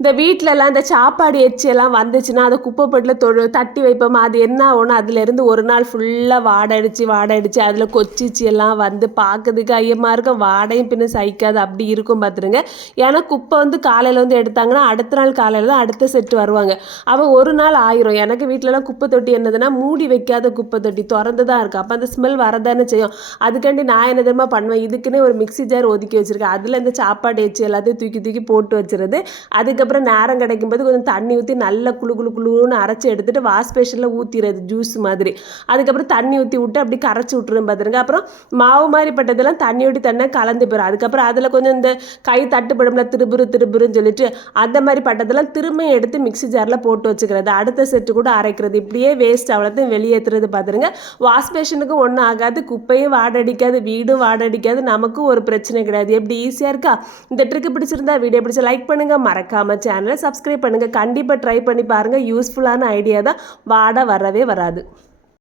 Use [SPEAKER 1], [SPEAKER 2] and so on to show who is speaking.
[SPEAKER 1] இந்த வீட்டிலலாம் இந்த சாப்பாடு எச்சியெல்லாம் வந்துச்சுன்னா அதை குப்பைப்பட்டில் தொழு தட்டி வைப்போமா? அது என்ன ஆகணும் அதுலேருந்து ஒரு நாள் ஃபுல்லாக வாடடிச்சு வாடடிச்சு அதில் கொச்சிச்சி எல்லாம் வந்து பார்க்கறதுக்கு ஐயமாக இருக்கும். வாடையும் பின்ன சகிக்காது. அப்படி இருக்கும் பார்த்துருங்க ஏன்னா குப்பை வந்து காலையில் வந்து எடுத்தாங்கன்னா அடுத்த நாள் காலையில் தான் அடுத்த செட்டு வருவாங்க. அவள் ஒரு நாள் ஆயிரும். எனக்கு வீட்டிலலாம் குப்பை தொட்டி என்னதுன்னா மூடி வைக்காத குப்பை தொட்டி திறந்து தான் இருக்கும். அப்போ அந்த ஸ்மெல் வரதானே செய்யும். அதுக்காண்டி நான் என்ன தெரியுமா பண்ணுவேன்? இதுக்குன்னே ஒரு மிக்ஸி ஜார் ஒதுக்கி வச்சுருக்கேன். அதில் இந்த சாப்பாடு எச்சு எல்லாத்தையும் தூக்கி தூக்கி போட்டு வச்சிருது. அதுக்கப்புறம் நேரம் கிடைக்கும்போது கொஞ்சம் தண்ணி ஊற்றி நல்லா குளு குளு குளுன்னு அரைச்சி எடுத்துட்டு வாஷ் பேஷனில் ஊற்றிடுறது ஜூஸ் மாதிரி. அதுக்கப்புறம் தண்ணி ஊற்றி விட்டு அப்படி கரைச்சி விட்ருவேன் பார்த்துருங்க அப்புறம் மாவு மாதிரி பட்டதெல்லாம் தண்ணி ஊற்றி தண்ணி கலந்து போயிடும் அதுக்கப்புறம் அதில் கொஞ்சம் இந்த கை தட்டுப்படும்ல திருபுரு திருபுருன்னு சொல்லிட்டு அந்த மாதிரி பட்டதெல்லாம் திரும்ப எடுத்து மிக்ஸி ஜாரில் போட்டு வச்சுக்கிறது. அடுத்த செட்டு கூட அரைக்கிறது. இப்படியே வேஸ்ட் அவ்வளோத்தையும் வெளியேற்றுறது பார்த்துருங்க வாஷ் பேஷனுக்கும் ஒன்றும் ஆகாது. குப்பையும் வாடடிக்காது. வீடும் வாடடிக்காது. நமக்கும் ஒரு பிரச்சனை கிடையாது. எப்படி ஈஸியாக இருக்கா? இந்த ட்ரிக்கு பிடிச்சிருந்தா வீடியோ பிடிச்சி லைக் பண்ணுங்கள் மறக்காமல் சேனலை சப்ஸ்கிரைப் பண்ணுங்கள் கண்டிப்பாக ட்ரை பண்ணி பாருங்கள் யூஸ்ஃபுல்லான ஐடியா தான். வாட வரவே வராது.